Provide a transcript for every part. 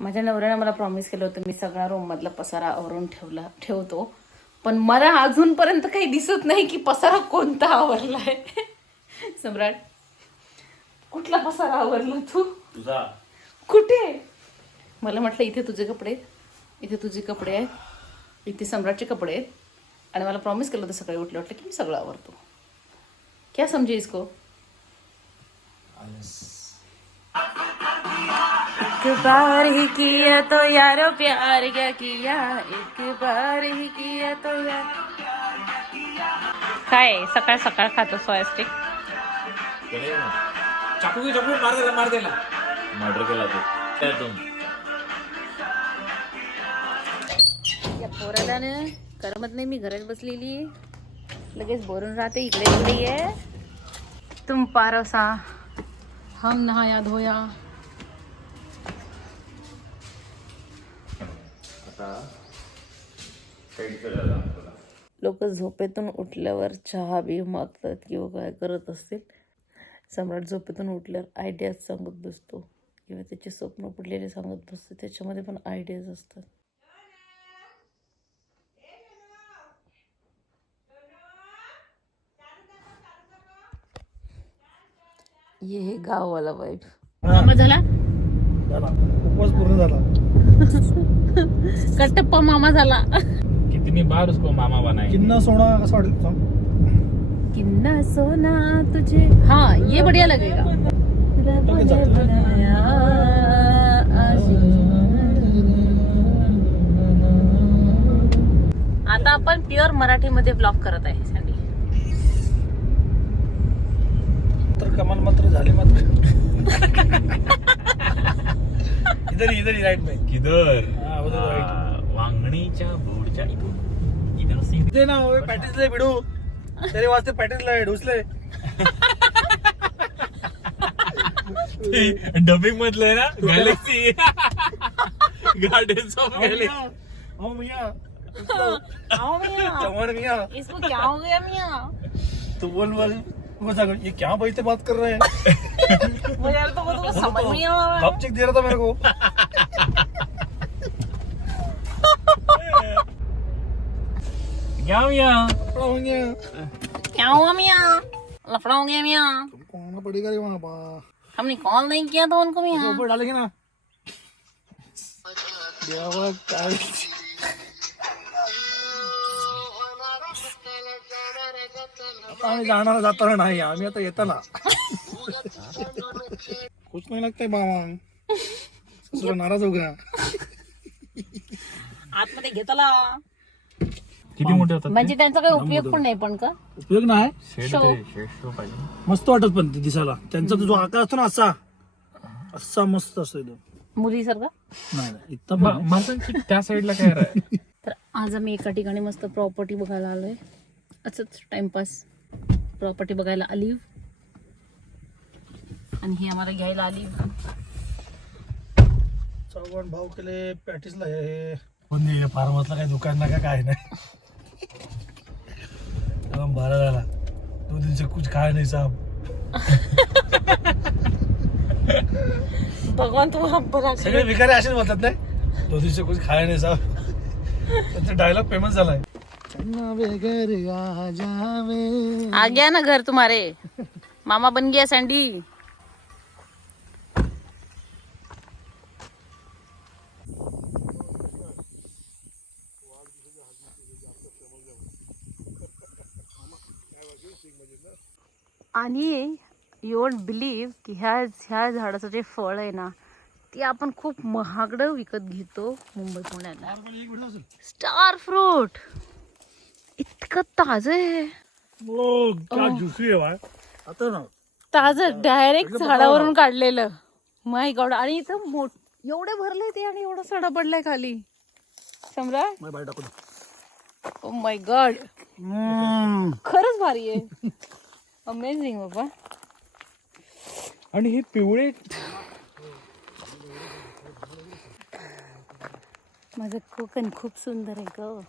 माझ्या नवऱ्याने मला प्रॉमिस केलं होतं मी सगळा रूम मधला पसारा आवरून ठेवतो, पण मला अजूनपर्यंत काही दिसत नाही की पसारा कोणता आवरलाय. सम्राट, कुठला पसारा आवरला तू? तुझा कुठे? मला म्हटलं इथे तुझे कपडे, इथे तुझे कपडे आहेत, इथे सम्राटचे कपडे आहेत, आणि मला प्रॉमिस केलं होतं सकाळी उठलं की मी सगळं आवरतो. क्या समझे इसको? एक बार ही किया तो यारो प्यार, क्या किया एक बार ही किया तो यार. काय सकाळ सकाळ खातो सोया स्टिक? चाकू मार देला मर्डर केला तो त्यातून. या पोराला ना करमत नाही, मी घरात बसलेली लगेच बोलून राहते, इकडे इकडे ये. तुम पारोसा हम नहाया धोया. लोक झोपेतून उठल्यावर चहा बी मागतात किंवा काय करत असतील. सम्राट झोपेतून उठल्यावर आयडियाज सांगत बसतो किंवा त्याचे स्वप्न पडलेले सांगत बसतो. त्याच्यामध्ये पण आयडियाज असतात. ये है गाव वाला वाइब. मामा झाला, उपवास पूर्ण झाला. कटप्पा मामा झाला. कितनी बार उसको मामा बनाए. किन्ना सोना कसं वाटेल सांग? किन्ना सोना तुझे, हाँ ये बढ़िया लगेगा. रब ने बनाया आता आपण प्युअर मराठीमध्ये ब्लॉग करत आहे सँडी. तर कमाल मात्र झाले मात्र. इधर राईट में किधर हा उधर राईट. वांगणीच्या बोर्डच्या इथून इधर से इथे ना होय पॅटीसले भिडू तरी वाजते पॅटीसला ढुसले. डबिंग मधलं ना गॅलेक्सी गार्डन्स ऑफ गॅलेक्सी. हो मिया आओ मियां, जवान मिया इसको क्या हो गया मियां? तू बोल वो सागर ये क्या बैठे बात कर रहे हैं? मुझे तो वो तो समझ में नहीं आ रहा है. लपचिक दे रहा था मेरे को. क्या मिया लफड़ा हो गया. क्या हुआ मियां? लफड़ा हो गया मियां? तुमको आना पड़ेगा रे वहाँ पर. हमने कॉल नहीं किया था उनको मियां. ऊपर डालेंगे ना. देवा काय आता आम्ही जाणार जाताना नाही, आम्ही आता येताना. कुछ नाही लागतंय बाबा, ससुरा नाराज हो गया. आतमध्ये घेतला किती मोठे होतात म्हणजे त्यांचा काही उपयोग पण नाही. पण का उपयोग नाही, शो पाहिजे. मस्त वाटत पण ते दिसायला. त्यांचा तो जो आकार असतो ना असा असा मस्त असतो तो. मुलीसारखा. नाही इतका मला त्या साईडला काय राय. तर आज आम्ही एका ठिकाणी मस्त प्रॉपर्टी बघायला आलोय. असंच टाइमपास प्रॉपर्टी बघायला आली, आणि ही आम्हाला घ्यायला आली. चौघण भाऊ केले पॅटीसला. हे पण फार्मसला काही दुकान नाही का काय नाही. बारा झाला 2 दिन से कुछ खाया नहीं साहब. भगवान तू हम पर आके. सगळे भिकारी असेच बोलतात नाही 2 दिन से कुछ खाया नहीं साहब. त्यांचा डायलॉग फेमस झालाय. आ गया ना घर तुम्हारे, मामा बन गया सैंडी. आणि यू वोंट बिलीव्ह की ह्या झाडाचं जे फळ आहे ना ते आपण खूप महागडं विकत घेतो मुंबई पुण्याला. स्टार फ्रूट इतकं ताजं आहे. क्या ज्युसी आहे आता ना. ताजं डायरेक्ट झाडावरून काढलेलं. माय गॉड. आणि इथं एवढे भरले ते आणि एवढा सडा पडलाय खाली. सम्राट बाहेर टाकू. ओ माय गॉड, खरंच भारी आहे. अमेझिंग बाबा. आणि हे पिवळे माझं कोकण खूप सुंदर आहे ग.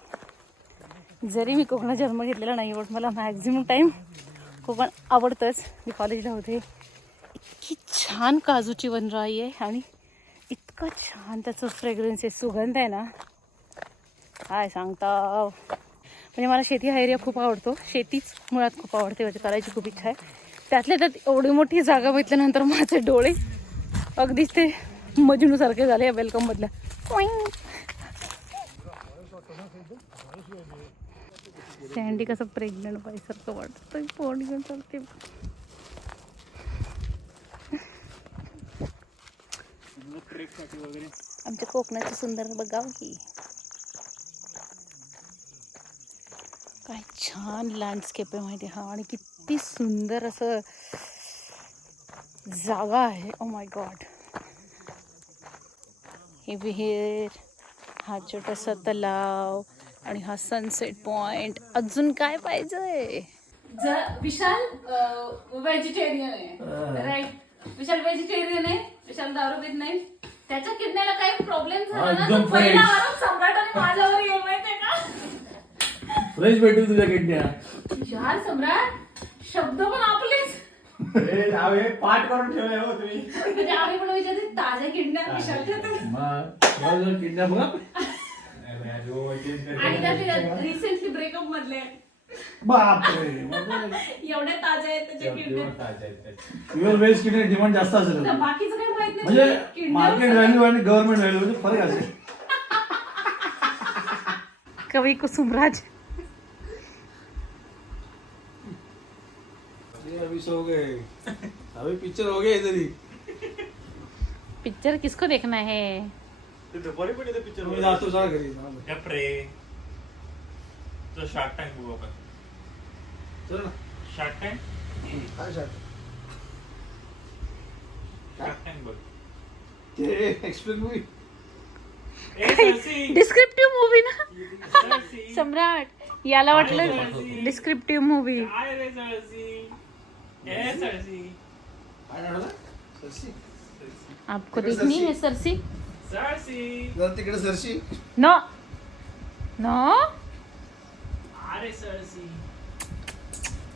जरी मी कोकणात जन्म घेतलेला नाही, बट मला मॅक्झिमम टाइम कोकण आवडतंच. मी कॉलेजला होते, इतकी छान काजूची वनराई आहे आणि इतकं इतकं छान त्याचं फ्रेग्रन्स आहे, सुगंध आहे ना, काय सांगता. म्हणजे मला शेती हा एरिया खूप आवडतो, शेतीच मुळात खूप आवडते, म्हणजे करायची खूप इच्छा आहे. त्यातल्या त्यात एवढी मोठी जागा बघितल्यानंतर माझे डोळे अगदीच ते मजनूसारखे झाले या वेलकममधल्या. सँडी कसं प्रेग्नंट बाईसारखं वाटतं, पोट घेऊन चालते. आमच्या कोकणाचं सुंदर बघावं की काय छान लँडस्केप आहे माहिती. हा आणि किती सुंदर असं जागा आहे. Oh my God. हे विहीर, हा छोटासा तलाव आणि हा सनसेट पॉइंट. अजून काय पाहिजे. विशाल व्हेजिटेरियन आहे, राईट. विशाल व्हेजिटेरियन आहे, विशाल दारू पित नाही. त्याच्या किडनीला काही प्रॉब्लेम झाला ना तर पहिला आरोप सम्राटाने माझ्यावर येईल माहितीये का. फ्रेश भेटू तुझ्या किडन्या. यार सम्राट, शब्द पण आपलेच. पाठ करून ठेवले हो तुम्ही. म्हणजे आम्ही पण विचारते ताज्या किडन्या विशालच्या मग किडन्या बघा. आणि त्याचे रिसेंटली ब्रेकअप मधले बापरे, एवढ्या ताज्या आहेत त्याच्या किडन्या. प्युअर वेज किडनी डिमांड जास्त असेल. तर बाकीचं काही माहित नाही म्हणजे किडन्या मार्केट व्हॅल्यू आणि गव्हर्नमेंट व्हॅल्यू मध्ये फरक असेल. कवी कुसुमराज. अभी सो गए, अभी पिक्चर हो गया इधर ही. पिक्चर किसको देखना है. पिक्चर मी जातो जा घरी. तो शार्क टँक बघू आपण. चल ना. शार्क टँक, काय शार्क शार्क टँक बघ. ते एक्सप्लेन मूवी. डिस्क्रिप्टिव्ह मूवी ना सम्राट. याला वाटलं डिस्क्रिप्टिव्ह मूवी. आपको देखनी है सरसी. तिकडे सरशी. No no. अरे सरसी